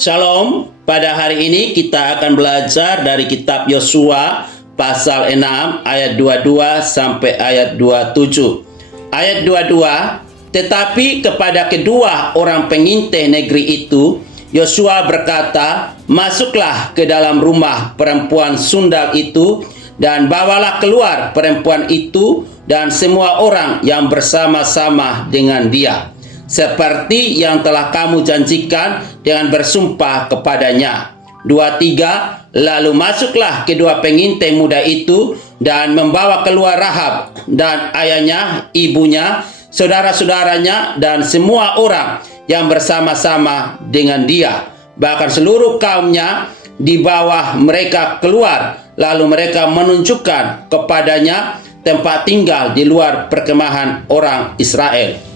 Shalom, pada hari ini kita akan belajar dari kitab Yosua pasal 6 ayat 22 sampai ayat 27. Ayat 22, tetapi kepada kedua orang pengintai negeri itu, Yosua berkata, masuklah ke dalam rumah perempuan sundal itu dan bawalah keluar perempuan itu dan semua orang yang bersama-sama dengan dia, seperti yang telah kamu janjikan dengan bersumpah kepadanya. 23, lalu masuklah kedua pengintai muda itu dan membawa keluar Rahab dan ayahnya, ibunya, saudara-saudaranya, dan semua orang yang bersama-sama dengan dia. Bahkan seluruh kaumnya di bawah mereka keluar, lalu mereka menunjukkan kepadanya tempat tinggal di luar perkemahan orang Israel.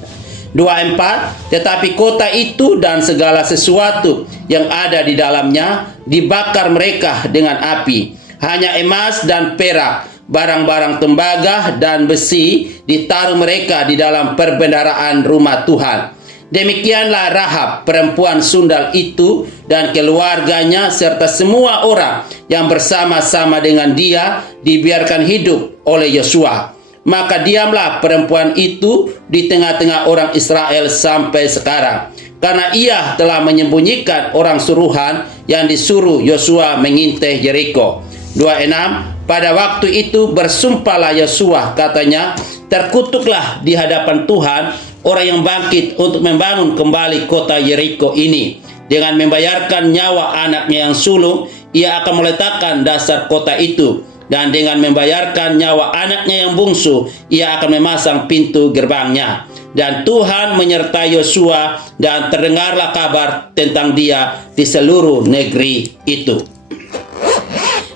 24, tetapi kota itu dan segala sesuatu yang ada di dalamnya dibakar mereka dengan api. Hanya emas dan perak, barang-barang tembaga dan besi ditaruh mereka di dalam perbendaharaan rumah Tuhan. Demikianlah Rahab perempuan sundal itu dan keluarganya serta semua orang yang bersama-sama dengan dia dibiarkan hidup oleh Yosua. Maka diamlah perempuan itu di tengah-tengah orang Israel sampai sekarang, karena ia telah menyembunyikan orang suruhan yang disuruh Yosua mengintai Yeriko. 26, pada waktu itu bersumpahlah Yosua, katanya, terkutuklah di hadapan Tuhan orang yang bangkit untuk membangun kembali kota Yeriko ini. Dengan membayarkan nyawa anaknya yang sulung, ia akan meletakkan dasar kota itu. Dan dengan membayarkan nyawa anaknya yang bungsu, ia akan memasang pintu gerbangnya. Dan Tuhan menyertai Yosua dan terdengarlah kabar tentang dia di seluruh negeri itu.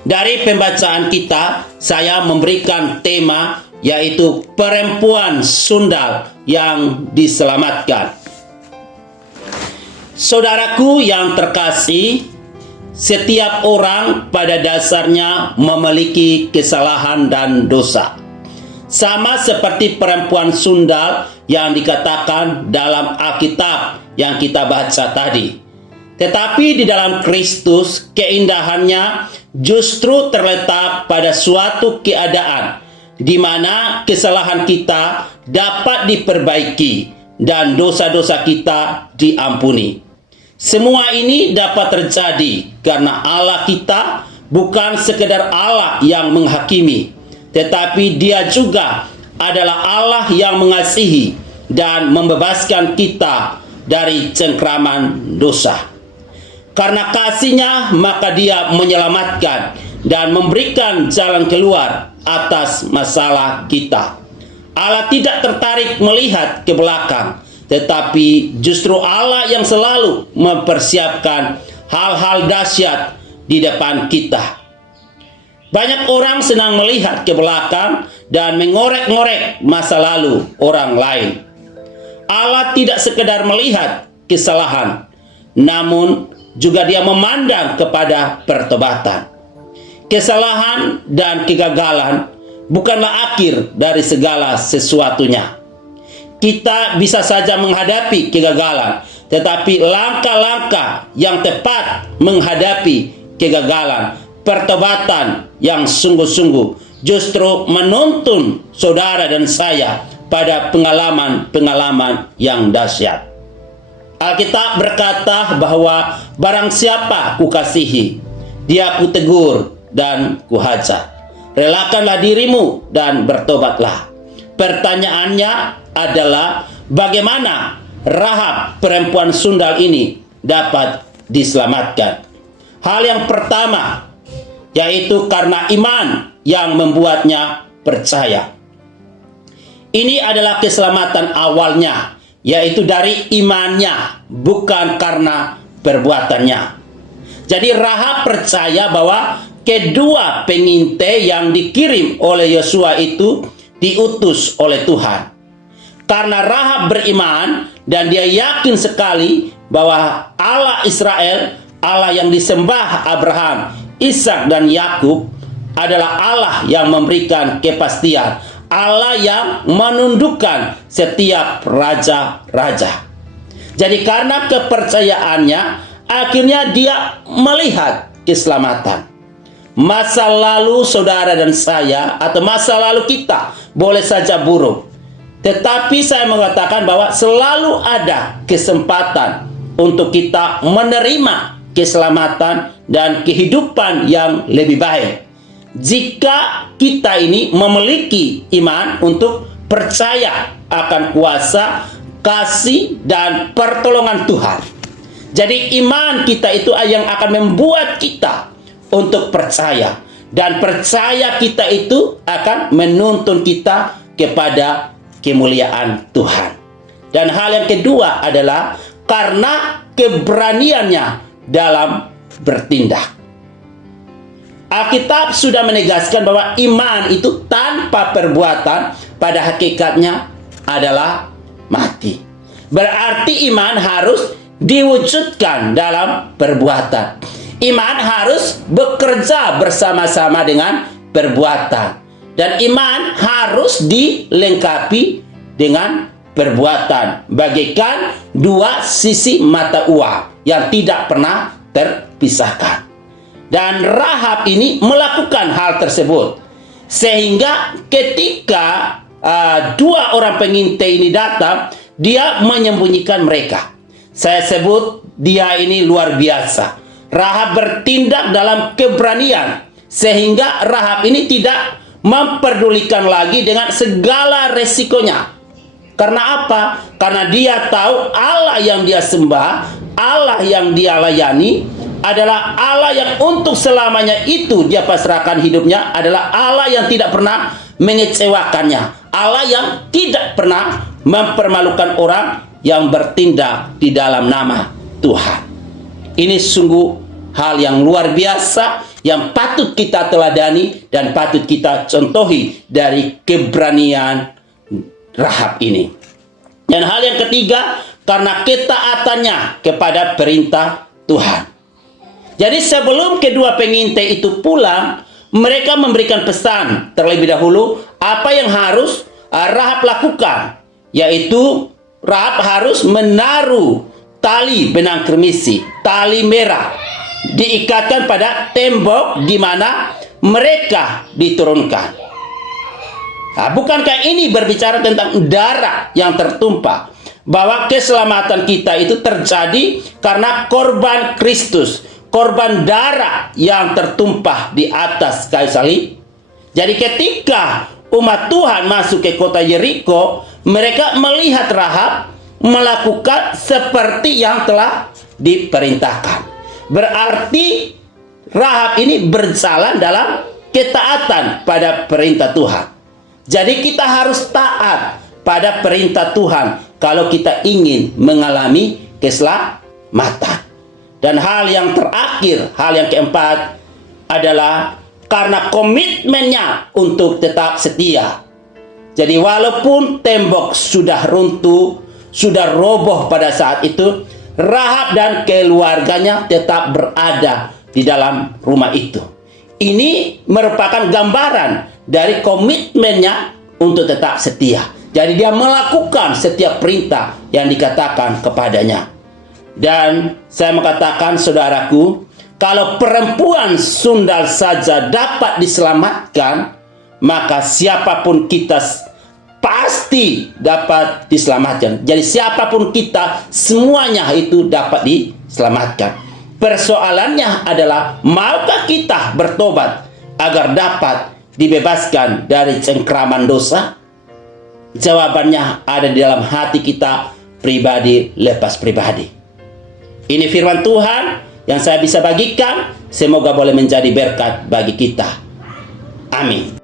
Dari pembacaan kita, saya memberikan tema yaitu perempuan sundal yang diselamatkan. Saudaraku yang terkasih, setiap orang pada dasarnya memiliki kesalahan dan dosa. Sama seperti perempuan sundal yang dikatakan dalam Alkitab yang kita baca tadi. Tetapi di dalam Kristus, keindahannya justru terletak pada suatu keadaan di mana kesalahan kita dapat diperbaiki dan dosa-dosa kita diampuni. Semua ini dapat terjadi karena Allah kita bukan sekedar Allah yang menghakimi, tetapi Dia juga adalah Allah yang mengasihi dan membebaskan kita dari cengkraman dosa. Karena kasih-Nya, maka Dia menyelamatkan dan memberikan jalan keluar atas masalah kita. Allah tidak tertarik melihat ke belakang, tetapi justru Allah yang selalu mempersiapkan hal-hal dahsyat di depan kita. Banyak orang senang melihat ke belakang dan mengorek-ngorek masa lalu orang lain. Allah tidak sekedar melihat kesalahan, namun juga Dia memandang kepada pertobatan. Kesalahan dan kegagalan bukanlah akhir dari segala sesuatunya. Kita bisa saja menghadapi kegagalan, tetapi langkah-langkah yang tepat menghadapi kegagalan, pertobatan yang sungguh-sungguh justru menuntun saudara dan saya pada pengalaman-pengalaman yang dahsyat. Alkitab berkata bahwa barang siapa kukasihi, dia kutegur dan kuhajar. Relakanlah dirimu dan bertobatlah. Pertanyaannya adalah bagaimana Rahab perempuan sundal ini dapat diselamatkan. Hal yang pertama yaitu karena iman yang membuatnya percaya. Ini adalah keselamatan awalnya, yaitu dari imannya, bukan karena perbuatannya. Jadi Rahab percaya bahwa kedua pengintai yang dikirim oleh Yosua itu diutus oleh Tuhan. Karena Rahab beriman dan dia yakin sekali bahwa Allah Israel, Allah yang disembah Abraham, Ishak dan Yakub adalah Allah yang memberikan kepastian, Allah yang menundukkan setiap raja-raja. Jadi karena kepercayaannya, akhirnya dia melihat keselamatan. Masa lalu saudara dan saya, atau masa lalu kita, boleh saja buruk. Tetapi saya mengatakan bahwa selalu ada kesempatan untuk kita menerima keselamatan dan kehidupan yang lebih baik. Jika kita ini memiliki iman untuk percaya akan kuasa, kasih, dan pertolongan Tuhan. Jadi iman kita itu yang akan membuat kita untuk percaya. Dan percaya kita itu akan menuntun kita kepada kemuliaan Tuhan. Dan hal yang kedua adalah karena keberaniannya dalam bertindak. Alkitab sudah menegaskan bahwa iman itu tanpa perbuatan pada hakikatnya adalah mati. Berarti iman harus diwujudkan dalam perbuatan. Iman harus bekerja bersama-sama dengan perbuatan. Dan iman harus dilengkapi dengan perbuatan. Bagaikan dua sisi mata uang yang tidak pernah terpisahkan. Dan Rahab ini melakukan hal tersebut. Sehingga ketika dua orang pengintai ini datang, dia menyembunyikan mereka. Saya sebut dia ini luar biasa. Rahab bertindak dalam keberanian. Sehingga Rahab ini tidak memperdulikan lagi dengan segala resikonya. Karena apa? Karena dia tahu Allah yang dia sembah, Allah yang dia layani adalah Allah yang untuk selamanya itu dia pasrahkan hidupnya, adalah Allah yang tidak pernah mengecewakannya, Allah yang tidak pernah mempermalukan orang yang bertindak di dalam nama Tuhan. Ini sungguh hal yang luar biasa yang patut kita teladani dan patut kita contohi dari keberanian Rahab ini. Dan hal yang ketiga, karena ketaatannya kepada perintah Tuhan. Jadi sebelum kedua pengintai itu pulang, mereka memberikan pesan terlebih dahulu apa yang harus Rahab lakukan, yaitu Rahab harus menaruh tali benang kremisi, tali merah, diikatkan pada tembok di mana mereka diturunkan. Nah, bukankah ini berbicara tentang darah yang tertumpah? Bahwa keselamatan kita itu terjadi karena korban Kristus, korban darah yang tertumpah di atas kayu salib. Jadi ketika umat Tuhan masuk ke kota Yeriko, mereka melihat Rahab melakukan seperti yang telah diperintahkan. Berarti Rahab ini berjalan dalam ketaatan pada perintah Tuhan. Jadi kita harus taat pada perintah Tuhan kalau kita ingin mengalami keselamatan. Dan hal yang terakhir, hal yang keempat adalah karena komitmennya untuk tetap setia. Jadi walaupun tembok sudah runtuh, sudah roboh pada saat itu, Rahab dan keluarganya tetap berada di dalam rumah itu. Ini merupakan gambaran dari komitmennya untuk tetap setia. Jadi dia melakukan setiap perintah yang dikatakan kepadanya. Dan saya mengatakan, saudaraku, kalau perempuan sundal saja dapat diselamatkan, maka siapapun kita pasti dapat diselamatkan. Jadi siapapun kita, semuanya itu dapat diselamatkan. Persoalannya adalah, maukah kita bertobat agar dapat dibebaskan dari cengkraman dosa? Jawabannya ada di dalam hati kita pribadi lepas pribadi. Ini firman Tuhan yang saya bisa bagikan. Semoga boleh menjadi berkat bagi kita. Amin.